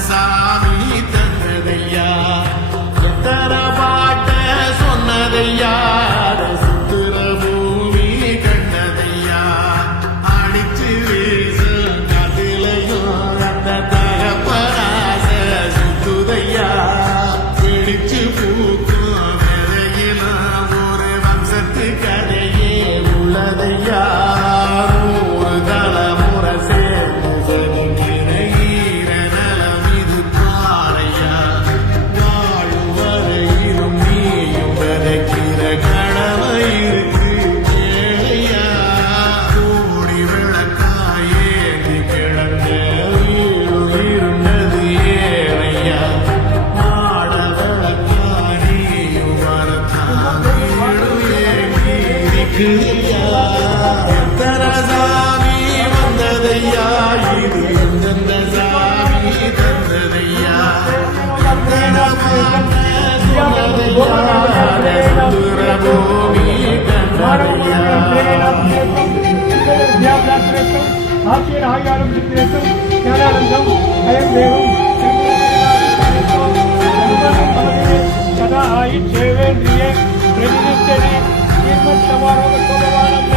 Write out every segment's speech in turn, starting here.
சாமி தந்ததையா எத்தர பாட்ட சொன்னதையா சுத்துற பூமி கண்டதையா அடிச்சு வீச காட்டிலையும் அந்த தகப்பராச சுத்துதையா பிடிச்சு பூக்கும் விதையிலாம் ஒரு வம்சத்து கதையே உள்ளதையா சாமி வந்ததையா இது எந்தெந்த சாமி தந்ததையா பூமி கண்டதையா ஆசிரியர் ஆய்வாளம் சித்திரத்தும் ஞானானந்தம் அயந்தேவும் சதா ஆயிட் சேவேந்திரிய பிரதிநித்தனே சமாரோக சோபவானம்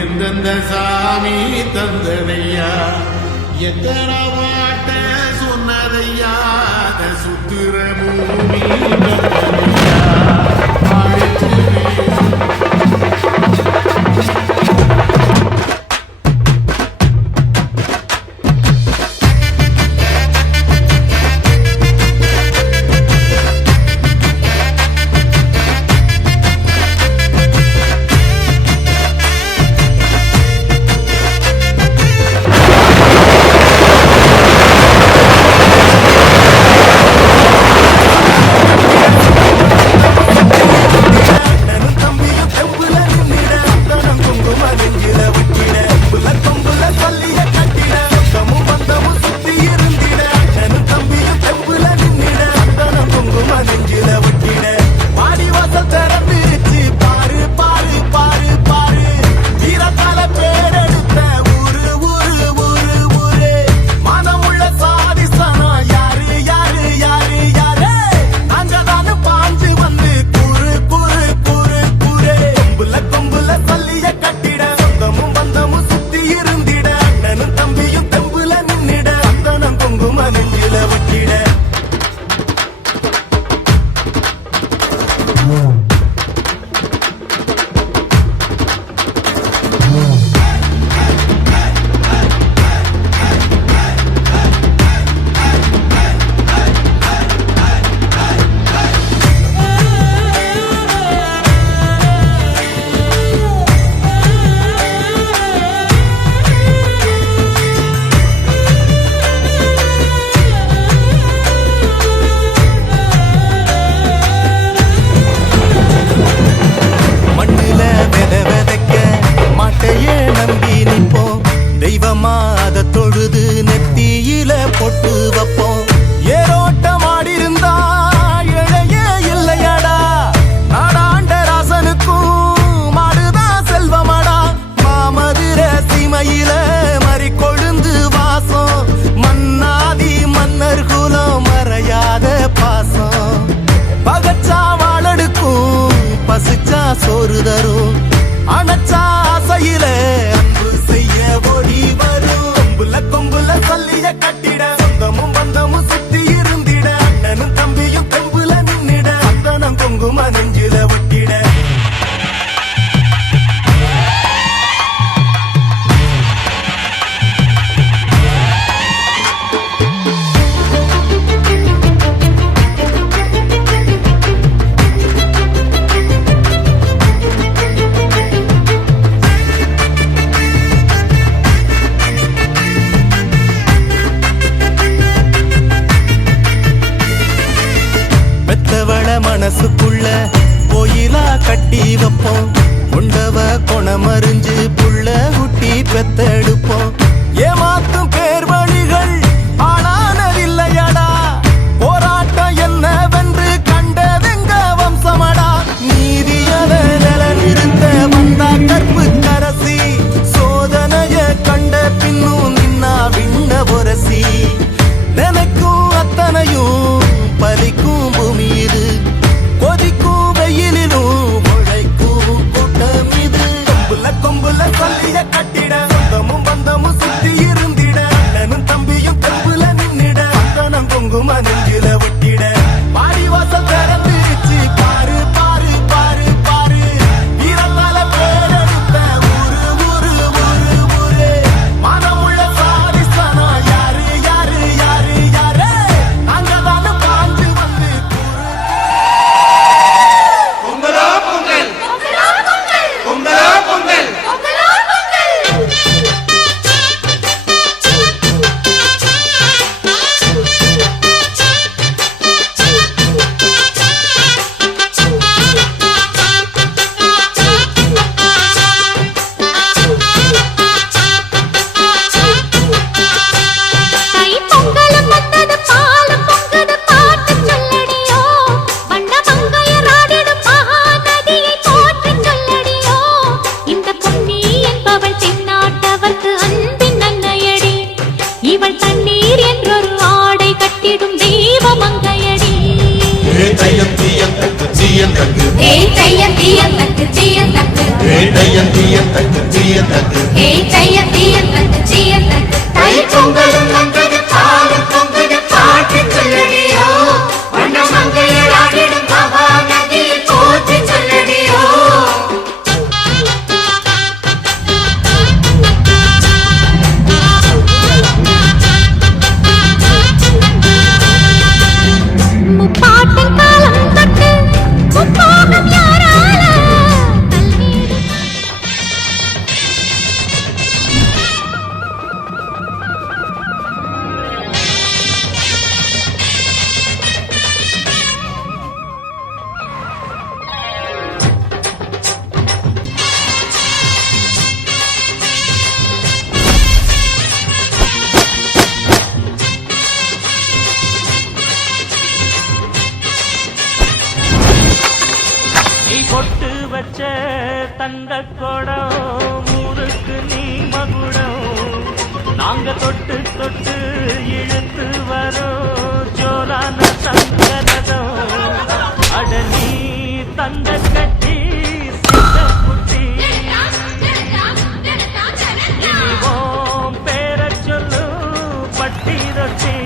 எந்தெந்த சாமி தந்ததையா எத்தன பாட்ட சொன்னதையா சுத்துற பூமி சோறு தரும் அணைச்சா ஆசையில அன்பு செய்ய ஓடி வரும் கொம்புல சொல்லிய கட்டிட சொந்தமும் பந்தமும் சுத்தி இருந்திட அண்ணனும் தம்பியும் கொம்புல நின்னிட அந்தனம் கொங்குமா நெஞ்சில ஒட்டிட பெத்தவள மனசுக்குள்ள கோயிலா கட்டி வைப்போம் கொண்டவ கொணமறிஞ்சு புள்ள குட்டி பெத்தெடுப்போம் ஏமாத்தும் பேர் வழிகள் ஆளானதில்லையடா போராட்டம் என்னவென்று கண்டதெங்க வம்சமடா நீதியத நிலநிறுத்த வந்தா கற்பு கரசி சோதனைய கண்ட பின்னும் நின்னா விண்ண பொரசி நினைக்கும் அத்தனையும் பலிக்கும் பூமி இது கொதிக்கும் வெயிலிலும் உழைக்கும் கூட்டம் இது கொம்புல சொல்லிய கட்டிட சொந்தமும் பந்தமும் சுத்தி இருந்திட அண்ணனும் தம்பியும் கொம்புல நின்னிட அந்தனம் கொங்குமா நெஞ்சில ஒட்டிட பாடி வாசல் திறந்துச்சு பாரு பாரு பாரு பாரு வீரத்தால பேரெடுத்த ஊரு ஊரு ஊரு ஊரு மனமுள்ள சாதிஸ்தானா யாரு யாரு யாரு யாரு அங்கதான பாஞ்சு வந்து பொங்கலோ பொங்கல் பொங்கலோ பொங்கல் தை பொங்கலும் வந்தது பாலும் பொங்குது பாட்டு சொல்லடியோ வண்ண மங்கையராடிடும் மகாநதியை போற்றி சொல்லடியோ இந்த பொன்னி என்பவள் தென்னாட்டவர்க்கு அன்பின் அன்னையடி இவள் தண்ணீர் என்றொரு ஆடை கட்டிடும் தெய்வ மங்கையடி தையம் தீயம் தக்கு தீயம் தக்கு ஏய் தையம் தீயம் தக்கு தீயம் தக்கு தையம் தீயம் தக்கு தீயம் தக்கு ஏய் தையம் தீயம் தக்கு தீயம் தக்கு தை பொங்கலும் வந்தது பாலும் பொங்குது பாட்டு சொல்லடியோ வண்ண மங்கையராடிடும் மகாநதியை போற்றி சொல்லடியோ முப்பாட்டின் காலம் தொட்டு முப்போகம் யாரால கல்வீடு நீ பொட்டு வச்ச தங்க குடம் ஊருக்கு நீ மகுடம் நாங்க தொட்டு தொட்டு இழுத்து வரோம் ஜோரான தங்கரதம் அட நீ தங்க கட்டி சித்த குட்டி இனிவோம் பேர சொல்லு பட்டி ரொட்டி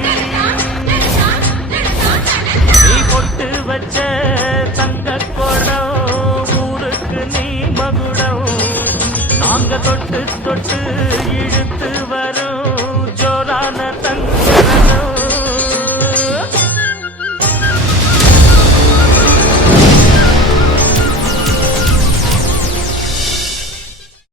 நீ பொட்டு வச்ச தங்க குடம் ஊருக்கு நீ மகுடம் நாங்க தொட்டு தொட்டு இழுத்து வர